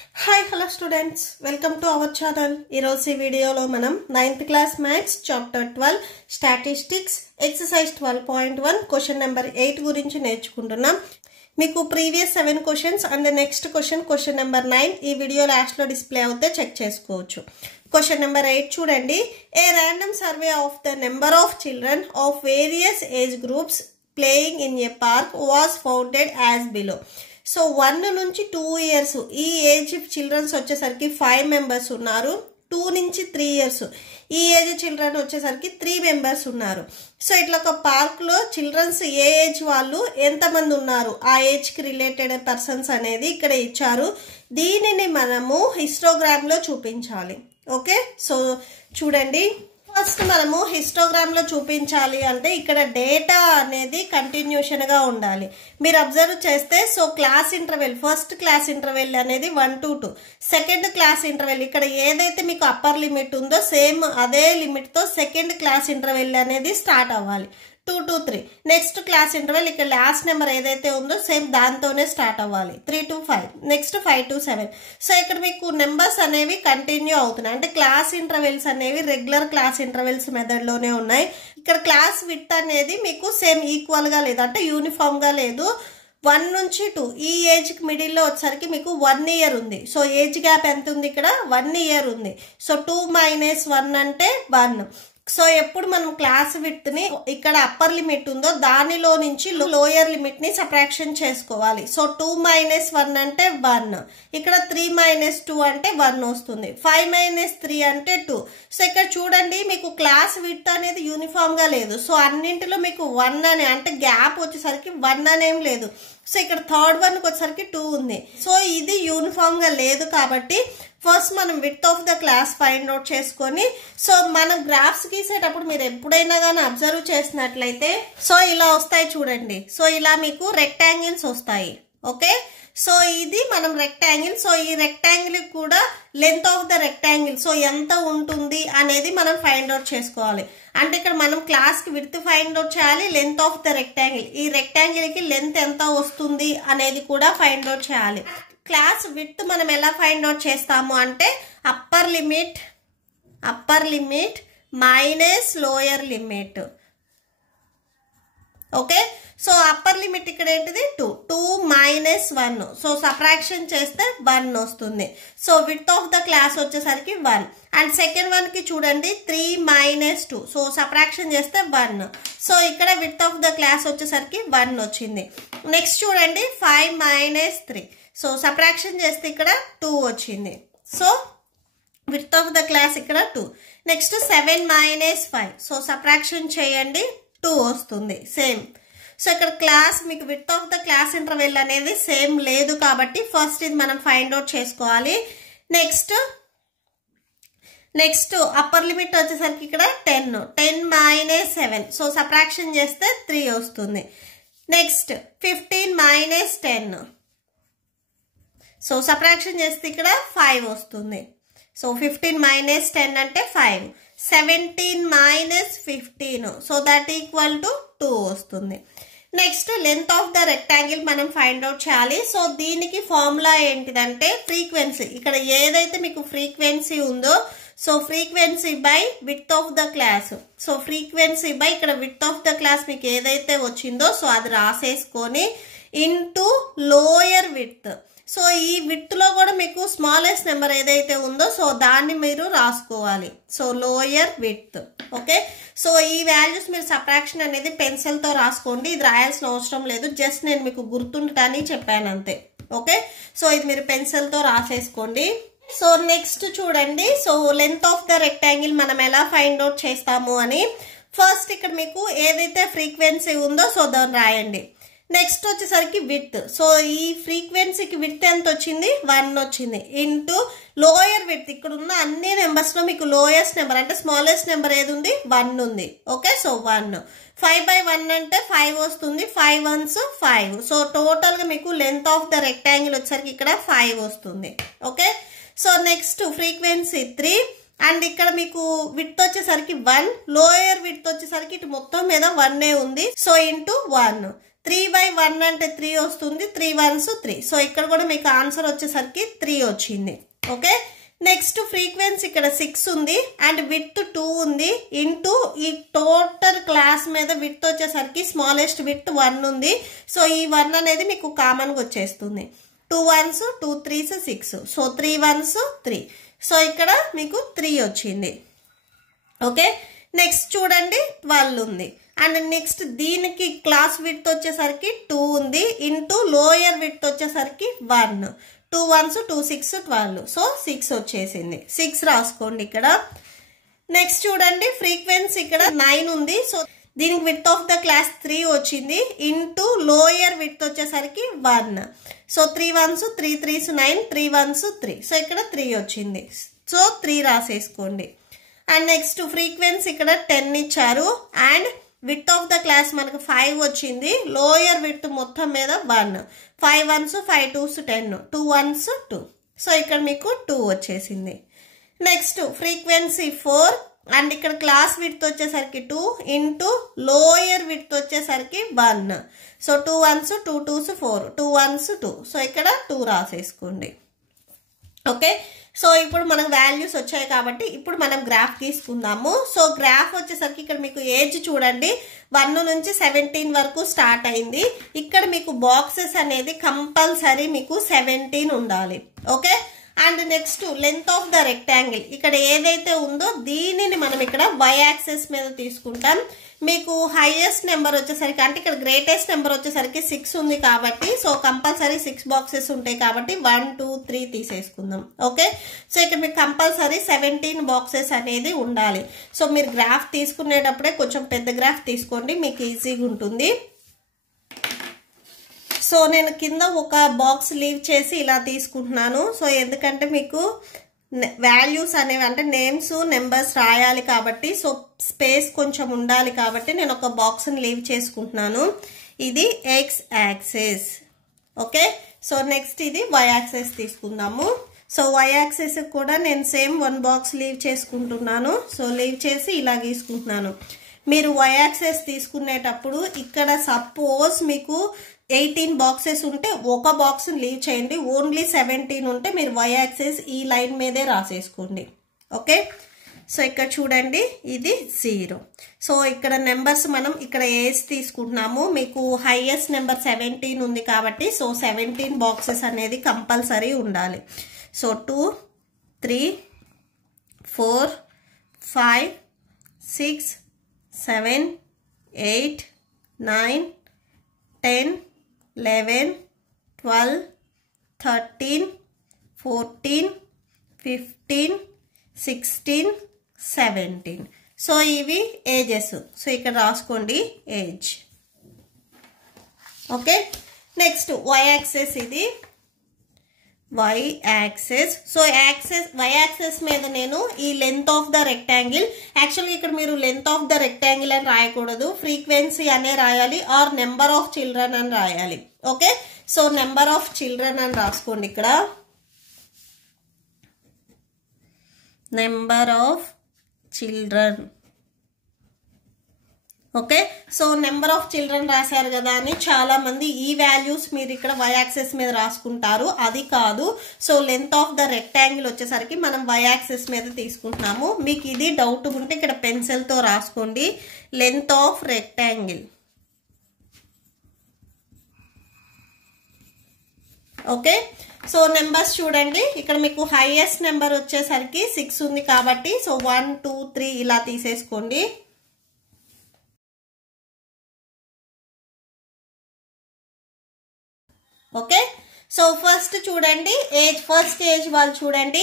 Hi, hello students. Welcome to our channel. Ee videolo manam 9th class maths chapter 12 statistics exercise 12.1 question number 8 గురించి నేర్చుకుంటున్నాం. మీకు previous 7 questions and the next question number 9 ఈ video last లో display అవుతే check చేసుకోవచ్చు. Question number 8 చూడండి. A random survey of the number of children of various age groups playing in a park was founded as below. So 1 నుంచి 2 years ఈ age children's వచ్చేసరికి 5 members ఉన్నారు. 2 నుంచి 3 years ఈ ఏజ్ చిల్డ్రన్ వచ్చేసరికి 3 members ఉన్నారు. So ఇట్లా ఒక పార్క్ లో చిల్డ్రన్స్ ఏ ఏజ్ వాళ్ళు ఎంతమంది ఉన్నారు ఆ ఏజ్ కి రిలేటెడ్ పర్సన్స్ అనేది ఇక్కడ ఇచ్చారు. దీనిని మనము హిస్టోగ్రామ్ లో చూపించాలి. ఓకే, సో చూడండి, ఫస్ట్ మనము హిస్టోగ్రామ్ లో చూపించాలి అంటే ఇక్కడ డేటా అనేది కంటిన్యూషన్ గా ఉండాలి. మీరు అబ్జర్వ్ చేస్తే so class interval, first class interval అనేది 1 to 2, సెకండ్ క్లాస్ ఇంటర్వెల్ ఇక్కడ ఏదైతే మీకు అప్పర్ లిమిట్ ఉందో సేమ్ అదే లిమిట్ తో సెకండ్ క్లాస్ ఇంటర్వెల్ అనేది స్టార్ట్ అవ్వాలి. 2 to 3 నెక్స్ట్ క్లాస్ ఇంటర్వెల్ ఇక్కడ లాస్ట్ నెంబర్ ఏదైతే ఉందో సేమ్ దాంతోనే స్టార్ట్ అవ్వాలి. 3 to 5 నెక్స్ట్ 5 to 7. సో ఇక్కడ మీకు నెంబర్స్ అనేవి కంటిన్యూ అవుతున్నాయి. అంటే క్లాస్ ఇంటర్వెల్స్ అనేవి రెగ్యులర్ క్లాస్ ఇంటర్వెల్స్ మెథడ్ లోనే ఉన్నాయి. ఇక్కడ క్లాస్ విడ్త్ అనేది మీకు సేమ్ ఈక్వల్ గా లేదు, అంటే యూనిఫామ్ గా లేదు. 1 నుంచి 2 ఈ ఏజ్ కి మిడిల్ లో వచ్చేసరికి మీకు 1 ఇయర్ ఉంది. సో ఏజ్ గ్యాప్ ఎంత ఉంది ఇక్కడ 1 ఇయర్ ఉంది. సో 2 - 1 అంటే 1. సో ఎప్పుడు మనం క్లాస్ విడ్త్ ని ఇక్కడ అప్పర్ లిమిట్ ఉందో దానిలో నుంచి లోయర్ లిమిట్ ని సబ్ట్రాక్షన్ చేసుకోవాలి. సో 2 - 1 అంటే 1, ఇక్కడ 3 - 2 అంటే 1 వస్తుంది. 5 - 3 అంటే 2. సో ఇక్కడ చూడండి మీకు క్లాస్ విడ్త్ అనేది యూనిఫామ్ గా లేదు. సో అన్నింటిలో మీకు 1 అని అంటే గ్యాప్ వచ్చేసరికి 1 అనేం లేదు. సో ఇక్కడ థర్డ్ వన్ కి వచ్చేసరికి 2 ఉంది. సో ఇది యూనిఫామ్ గా లేదు కాబట్టి ఫస్ట్ మనం width of the class find out చేసుకొని, సో మనం గ్రాఫ్స్ గీసేటప్పుడు మీరు ఎప్పుడైనా కానీ అబ్జర్వ్ చేసినట్లయితే సో ఇలా వస్తాయి చూడండి. సో ఇలా మీకు రెక్టాంగిల్స్ వస్తాయి. ఓకే, సో ఇది మనం రెక్టాంగిల్. సో ఈ రెక్టాంగిల్ కూడా length of the rectangle so ఎంత ఉంటుంది అనేది మనం ఫైండ్ అవుట్ చేసుకోవాలి. అంటే ఇక్కడ మనం క్లాస్ కి విడ్త్ ఫైండ్ అవుట్ చేయాలి, లెంత్ ఆఫ్ ద రెక్టాంగిల్ ఈ రెక్టాంగిల్ కి లెంత్ ఎంత వస్తుంది అనేది కూడా ఫైండ్ అవుట్ చేయాలి. క్లాస్ విడ్త్ మనం ఎలా ఫైండ్ అవుట్ చేస్తాము అంటే upper limit minus lower limit. Okay, so upper limit ఇక్కడ ఏంటిది 2 - 1. సో సబ్ట్రాక్షన్ చేస్తే 1 వస్తుంది. So width of the class వచ్చేసరికి 1. అండ్ సెకండ్ వన్ కి చూడండి 3 - 2. సో సబ్ట్రాక్షన్ చేస్తే 1. సో ఇక్కడ విడ్త్ ఆఫ్ ద క్లాస్ వచ్చేసరికి 1 వచ్చింది. నెక్స్ట్ చూడండి 5 - 3. సో సబ్ట్రాక్షన్ చేస్తే ఇక్కడ 2 వచ్చింది. So width of the class ఇక్కడ 2. నెక్స్ట్ 7 - 5. సో సబ్ట్రాక్షన్ చేయండి 2 వస్తుంది సేమ్. సో ఇక్కడ క్లాస్ మీకు width of the class interval అనేది సేమ్ లేదు కాబట్టి ఫస్ట్ ఇది మనం ఫైండ్ అవుట్ చేసుకోవాలి. నెక్స్ట్ అప్పర్ లిమిట్ వచ్చేసరికి ఇక్కడ 10 - 7. సో సబ్ట్రాక్షన్ చేస్తే 3 వస్తుంది. నెక్స్ట్ 15 - 10. సో సబ్ట్రాక్షన్ చేస్తే ఇక్కడ 5 వస్తుంది. సో 15 - 10 అంటే 5. 17 - 15. సో దట్ ఈక్వల్ టు 2 వస్తుంది. Next length of the rectangle మనం ఫైండ్ అవుట్ చేయాలి. సో దీనికి ఫార్ములా ఏంటిదంటే ఫ్రీక్వెన్సీ, ఇక్కడ ఏదైతే మీకు ఫ్రీక్వెన్సీ ఉందో so frequency by width of the class. So frequency by ఇక్కడ విడ్త్ ఆఫ్ ద క్లాస్ మీకు ఏదైతే వచ్చిందో సో అది రాసేసుకొని ఇంటూ లోయర్ విడ్త్. సో ఈ విడ్త్ లో కూడా మీకు స్మాలెస్ట్ నెంబర్ ఏదైతే ఉందో సో దాన్ని మీరు రాసుకోవాలి. So lower width. Okay, so ఈ వాల్యూస్ మీరు సబ్ట్రాక్షన్ అనేది పెన్సిల్ తో రాసుకోండి. ఇది రాయాల్సిన అవసరం లేదు, జస్ట్ నేను మీకు గుర్తుండటానికి చెప్పాను అంతే. ఓకే, సో ఇది మీరు పెన్సిల్ తో రాసేసుకోండి. సో నెక్స్ట్ చూడండి, so length of the rectangle మనం ఎలా ఫైండ్ అవుట్ చేస్తాము అని ఫస్ట్ ఇక్కడ మీకు ఏదైతే ఫ్రీక్వెన్సీ ఉందో సో దాన్ని రాయండి. నెక్స్ట్ వచ్చేసరికి విడ్త్. సో ఈ ఫ్రీక్వెన్సీకి విడ్త్ ఎంత వచ్చింది 1 వచ్చింది. ఇంటూ లోయర్ విడ్త్ ఇక్కడ ఉన్న అన్ని నెంబర్స్ లో మీకు లోయెస్ట్ నెంబర్ అంటే స్మాలెస్ట్ నెంబర్ ఏది ఉంది 1 ఉంది. Okay, so 1. 5/1 అంటే 5 వస్తుంది. 5 1s 5. సో టోటల్ గా మీకు లెంత్ ఆఫ్ ద రెక్టాంగిల్ వచ్చేసరికి ఇక్కడ 5 వస్తుంది. Okay, so next frequency 3 and ఇక్కడ మీకు విడ్త్ వచ్చేసరికి 1, లోయర్ విడ్త్ వచ్చేసరికి ఇటు మొత్తం మీద 1 ఉంది. So into 1. 3/1 అంటే 3 వస్తుంది, 3 1s 3. సో ఇక్కడ కూడా మీకు ఆన్సర్ వచ్చేసరికి 3 వచ్చింది. ఓకే, నెక్స్ట్ ఫ్రీక్వెన్సీ ఇక్కడ 6 ఉంది అండ్ విడ్త్ 2 ఉంది ఇంటూ ఈ టోటల్ క్లాస్ మీద విడ్త్ వచ్చేసరికి స్మాలెస్ట్ విడ్త్ 1 ఉంది. సో ఈ 1 అనేది మీకు కామన్గా వచ్చేస్తుంది. 2 1s 2 3s 6. So 3 1s 3. So ఇక్కడ మీకు 3 వచ్చింది. ఓకే, నెక్స్ట్ చూడండి 12 ఉంది అండ్ నెక్స్ట్ దీనికి క్లాస్ విడ్త్ వచ్చేసరికి 2 ఉంది ఇంటూ లోయర్ విడ్త్ వచ్చేసరికి 1. 2 1s 2 6 12. సో 6 వచ్చేసింది. 6 రాసుకోండి ఇక్కడ. నెక్స్ట్ చూడండి ఫ్రీక్వెన్సీ ఇక్కడ 9 ఉంది. సో దీనికి విడ్త్ ఆఫ్ ద క్లాస్ 3 వచ్చింది ఇంటూ లోయర్ విడ్త్ వచ్చేసరికి 1. So 3 1s 3 3s 9, 3 1s 3. So ఇక్కడ 3 వచ్చింది. సో 3 రాసేసుకోండి. అండ్ నెక్స్ట్ ఫ్రీక్వెన్సీ ఇక్కడ 10 ఇచ్చారు and width of the class మనకు 5 వచ్చింది, లోయర్ విడ్త్ మొత్తం మీద 1. 5 1s 5 2s 10, 2 1s 2. సో ఇక్కడ మీకు 2 వచ్చేసింది. నెక్స్ట్ ఫ్రీక్వెన్సీ 4 అండ్ ఇక్కడ క్లాస్ విడ్త్ వచ్చేసరికి 2 ఇంటూ లోయర్ విడ్త్ వచ్చేసరికి 1. So 2 1s 2 2s 4, 2 1s 2. So ఇక్కడ 2 రాసేసుకోండి. ఓకే, సో ఇప్పుడు మనకు వాల్యూస్ వచ్చాయి కాబట్టి ఇప్పుడు మనం గ్రాఫ్ తీసుకుందాము. సో గ్రాఫ్ వచ్చేసరికి ఇక్కడ మీకు ఏజ్ చూడండి 1 నుంచి 17 వరకు స్టార్ట్ అయింది. ఇక్కడ మీకు బాక్సెస్ అనేది కంపల్సరీ మీకు 17 ఉండాలి. Okay, and next length of the rectangle ఇక్కడ ఏదైతే ఉందో దీనిని మనం ఇక్కడ y యాక్సిస్ మీద తీసుకుంటాం. మీకు హైయెస్ట్ నెంబర్ వచ్చేసరికి అంటే ఇక్కడ గ్రేటెస్ట్ నెంబర్ వచ్చేసరికి 6 ఉంది కాబట్టి సో కంపల్సరీ 6 బాక్సెస్ ఉంటాయి కాబట్టి 1 2 3 తీసేసుకుందాం. ఓకే, సో ఇక్కడ మీకు కంపల్సరీ 17 బాక్సెస్ అనేది ఉండాలి. సో మీరు గ్రాఫ్ తీసుకునేటప్పుడే కొంచెం పెద్ద గ్రాఫ్ తీసుకోండి, మీకు ఈజీగా ఉంటుంది. సో నేను కింద ఒక బాక్స్ లీవ్ చేసి ఇలా తీసుకుంటున్నాను. సో ఎందుకంటే మీకు వాల్యూస్ అనేవి అంటే నేమ్స్ నెంబర్స్ రాయాలి కాబట్టి సో స్పేస్ కొంచెం ఉండాలి కాబట్టి నేను ఒక బాక్స్ని లీవ్ చేసుకుంటున్నాను. ఇది x axis. Okay, so next ఇది y యాక్సిస్ తీసుకుందాము. సో y యాక్సిస్ కూడా నేను సేమ్ 1 బాక్స్ లీవ్ చేసుకుంటున్నాను. సో లీవ్ చేసి ఇలా గీసుకుంటున్నాను. మీరు y యాక్సిస్ తీసుకునేటప్పుడు ఇక్కడ సపోజ్ మీకు 18 బాక్సెస్ ఉంటే ఒక బాక్స్ లీవ్ చేయండి, ఓన్లీ 17 ఉంటే మీరు y యాక్సిస్ ఈ లైన్ మీదే రాసేసుకోండి. ఓకే, సో ఇక్కడ చూడండి ఇది 0. సో ఇక్కడ నెంబర్స్ మనం ఇక్కడ ఏజ్ తీసుకుంటున్నాము. మీకు హైయెస్ట్ నెంబర్ 17 ఉంది కాబట్టి సో 17 బాక్సెస్ అనేది కంపల్సరీ ఉండాలి. సో 2 3 4 5 6 7 8 9 10 11 12 13 14 15 16 17. సో ఇవి ఏజెస్. సో ఇక్కడ రాసుకోండి age. Okay, next y axis ఇది y axis. So y axis మీద నేను ఈ లెంత్ ఆఫ్ ద రెక్టాంగిల్, యాక్చువల్గా ఇక్కడ మీరు లెంత్ ఆఫ్ ద రెక్టాంగిల్ అని రాయకూడదు, ఫ్రీక్వెన్సీ అనే రాయాలి ఆర్ నెంబర్ ఆఫ్ చిల్డ్రన్ అని రాయాలి. Okay, so number of children అని రాసుకోండి ఇక్కడ. Number of children. Okay, so number of children రాశారు కదా అని చాలా మంది ఈ వాల్యూస్ మీరు ఇక్కడ y యాక్సిస్ మీద రాసుకుంటారు, అది కాదు. So length of the rectangle వచ్చేసరికి మనం y యాక్సిస్ మీద తీసుకుంటున్నాము. మీకు ఇది డౌట్ ఉంటే ఇక్కడ పెన్సిల్ తో రాసుకోండి length of rectangle. Okay, so numbers చూడండి ఇక్కడ మీకు హైయెస్ట్ నెంబర్ వచ్చేసరికి 6 ఉంది కాబట్టి సో 1 2 3 ఇలా తీసేసుకోండి. ఓకే, సో ఫస్ట్ చూడండి ఏజ్, ఫస్ట్ ఏజ్ వాళ్ళు చూడండి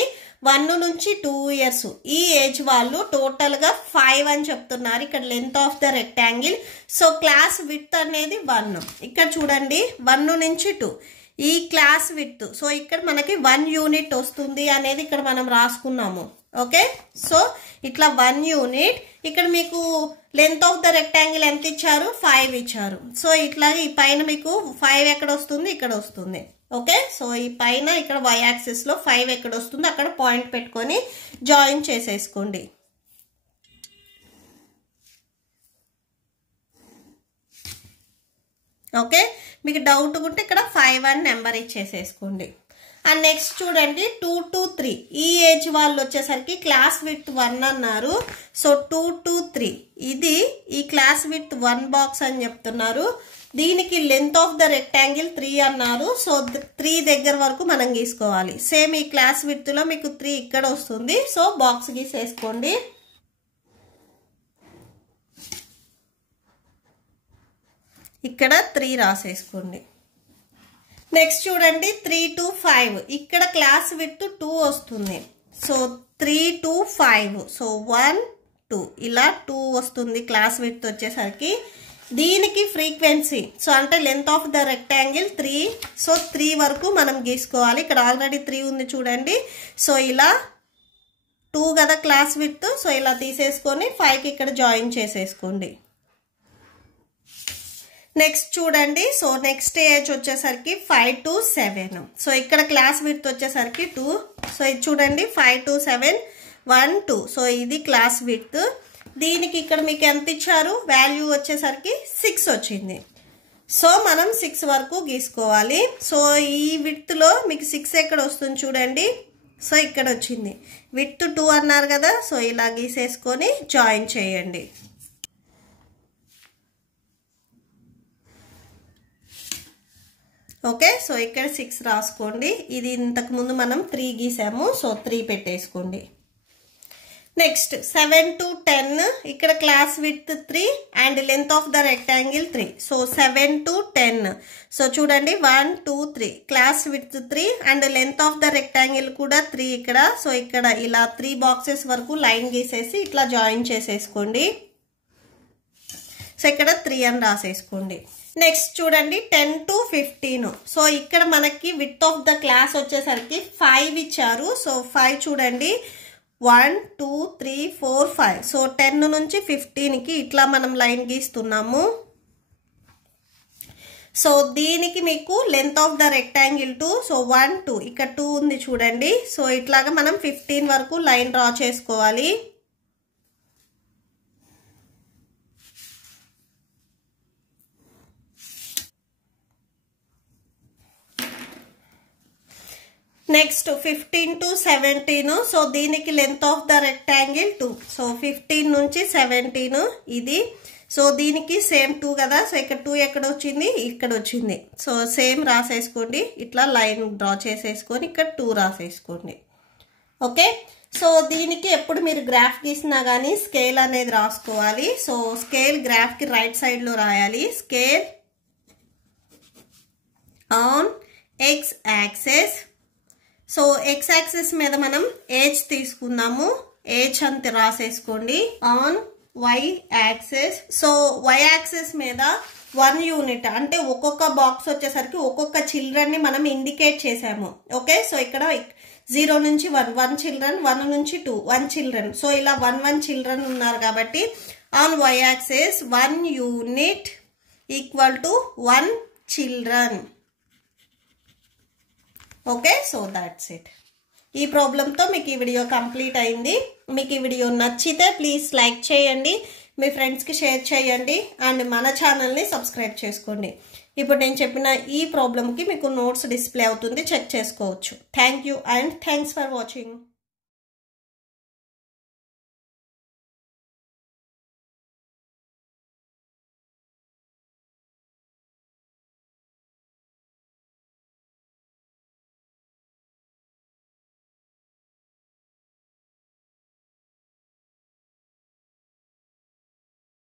1 నుంచి 2 years. ఈ ఏజ్ వాళ్ళు టోటల్ గా 5 అని చెప్తున్నారు. ఇక్కడ length of the rectangle. So class width అనేది 1. ఇక్కడ చూడండి 1 నుంచి 2 ఈ క్లాస్ విడ్త్. సో ఇక్కడ మనకి 1 యూనిట్ వస్తుంది అనేది ఇక్కడ మనం రాసుకున్నాము. ఓకే, సో ఇట్లా 1 యూనిట్. ఇక్కడ మీకు లెంత్ ఆఫ్ ద రెక్టాంగిల్ ఎంత ఇచ్చారు? 5 ఇచ్చారు. సో ఇట్లా ఈ పైన మీకు 5 ఎక్కడ వస్తుంది? ఇక్కడ వస్తుంది. ఓకే, సో ఈ పైన ఇక్కడ y యాక్సిస్ లో 5 ఎక్కడ వస్తుంది అక్కడ పాయింట్ పెట్టుకొని జాయిన్ చేసేసుకోండి. ఓకే, మీకు డౌట్ ఉంటే ఇక్కడ 5 అని నెంబర్ ఇచ్చేసేసుకోండి. అండ్ నెక్స్ట్ చూడండి 2 to 3 ఈ ఏజ్ వాళ్ళు వచ్చేసరికి క్లాస్ విత్ 1 అన్నారు. సో 2 to 3 ఇది ఈ క్లాస్ విత్ 1 బాక్స్ అని చెప్తున్నారు. దీనికి లెంత్ ఆఫ్ ద రెక్టాంగిల్ 3 అన్నారు. సో 3 దగ్గర వరకు మనం గీసుకోవాలి. సేమ్ ఈ క్లాస్ విత్ లో మీకు 3 ఇక్కడ వస్తుంది. సో బాక్స్ గీసేసుకోండి. ఇక్కడ 3 రాసేసుకోండి. నెక్స్ట్ చూడండి 3 to 5 ఇక్కడ క్లాస్ విత్ 2 వస్తుంది. సో 3 to 5 సో 1 2 ఇలా 2 వస్తుంది క్లాస్ విత్ వచ్చేసరికి. దీనికి ఫ్రీక్వెన్సీ సో అంటే length of the rectangle 3. So 3 వరకు మనం గీసుకోవాలి. ఇక్కడ ఆల్రెడీ 3 ఉంది చూడండి. సో ఇలా 2 కదా క్లాస్ విత్. సో ఇలా తీసేసుకొని 5కి ఇక్కడ జాయిన్ చేసేసుకోండి. నెక్స్ట్ చూడండి సో నెక్స్ట్ ఏజ్ వచ్చేసరికి 5 to 7. సో ఇక్కడ క్లాస్ విత్ వచ్చేసరికి 2. సో ఇది చూడండి 5 to 7 1 2. సో ఇది క్లాస్ విత్. దీనికి ఇక్కడ మీకు ఎంత ఇచ్చారు వాల్యూ వచ్చేసరికి 6 వచ్చింది. సో మనం 6 వరకు గీసుకోవాలి. సో ఈ విత్ లో మీకు 6 ఎక్కడ వస్తుంది చూడండి. సో ఇక్కడ వచ్చింది. విత్ 2 అన్నారు కదా. సో ఇలా గీసేసుకొని జాయిన్ చేయండి. ఓకే, సో ఇక్కడ 6 రాసుకోండి. ఇది ఇంతకు ముందు మనం 3 గీసాము. సో 3 పెట్టేసుకోండి. నెక్స్ట్ 7 to 10 ఇక్కడ class with 3 and length of the rectangle 3. So 7 to 10 so చూడండి 1 2 3 class with 3 and length of the rectangle కూడా 3 ఇక్కడ. సో ఇక్కడ ఇలా 3 బాక్సెస్ వరకు లైన్ గీసేసి ఇట్లా జాయిన్ చేసేసుకోండి. సో ఇక్కడ 3 అని రాసేసుకోండి. నెక్స్ట్ చూడండి 10 to 15. సో ఇక్కడ మనకి విత్ ఆఫ్ ద క్లాస్ వచ్చేసరికి 5 ఇచ్చారు. సో 5 చూడండి 1 2 3 4 5. సో 10 నుంచి 15కి ఇట్లా మనం లైన్ గీస్తున్నాము. సో దీనికి మీకు length of the rectangle 2. So 1 2 ఇక్కడ 2 ఉంది చూడండి. సో ఇట్లాగా మనం 15 వరకు లైన్ డ్రా చేసుకోవాలి. Next 15 to 17. సో దీనికి length of the rectangle 2. So 15 నుంచి 17 ఇది. సో దీనికి సేమ్ 2 కదా. సో ఇక్కడ 2 ఎక్కడ వచ్చింది ఇక్కడ వచ్చింది. సో సేమ్ రాసేసుకోండి. ఇట్లా లైన్ డ్రా చేసేసుకొని ఇక్కడ 2 రాసేసుకోండి. ఓకే, సో దీనికి ఎప్పుడు మీరు గ్రాఫ్ గీసినా కానీ స్కేల్ అనేది రాసుకోవాలి. సో స్కేల్ గ్రాఫ్కి రైట్ సైడ్లో రాయాలి. Scale on X axis. So X axis మీద మనం ఏజ్ తీసుకున్నాము. ఏజ్ అంతే రాసేసుకోండి. On Y axis. So Y axis మీద 1 యూనిట్ అంటే ఒక్కొక్క బాక్స్ వచ్చేసరికి ఒక్కొక్క చిల్డ్రన్ ని మనం ఇండికేట్ చేసాము. ఓకే, సో ఇక్కడ 0 నుంచి 1 చిల్డ్రన్, 1 నుంచి 2 1 చిల్డ్రన్. సో ఇలా 1 చిల్డ్రన్ ఉన్నారు కాబట్టి on Y axis 1 unit equal to 1 children. Okay, so that's it. ఈ ప్రాబ్లంతో మీకు ఈ వీడియో కంప్లీట్ అయింది. మీకు ఈ వీడియో నచ్చితే ప్లీజ్ లైక్ చేయండి, మీ ఫ్రెండ్స్కి షేర్ చేయండి అండ్ మన ఛానల్ని సబ్స్క్రైబ్ చేసుకోండి. ఇప్పుడు నేను చెప్పిన ఈ ప్రాబ్లంకి మీకు నోట్స్ డిస్ప్లే అవుతుంది, చెక్ చేసుకోవచ్చు. Thank you and thanks for watching.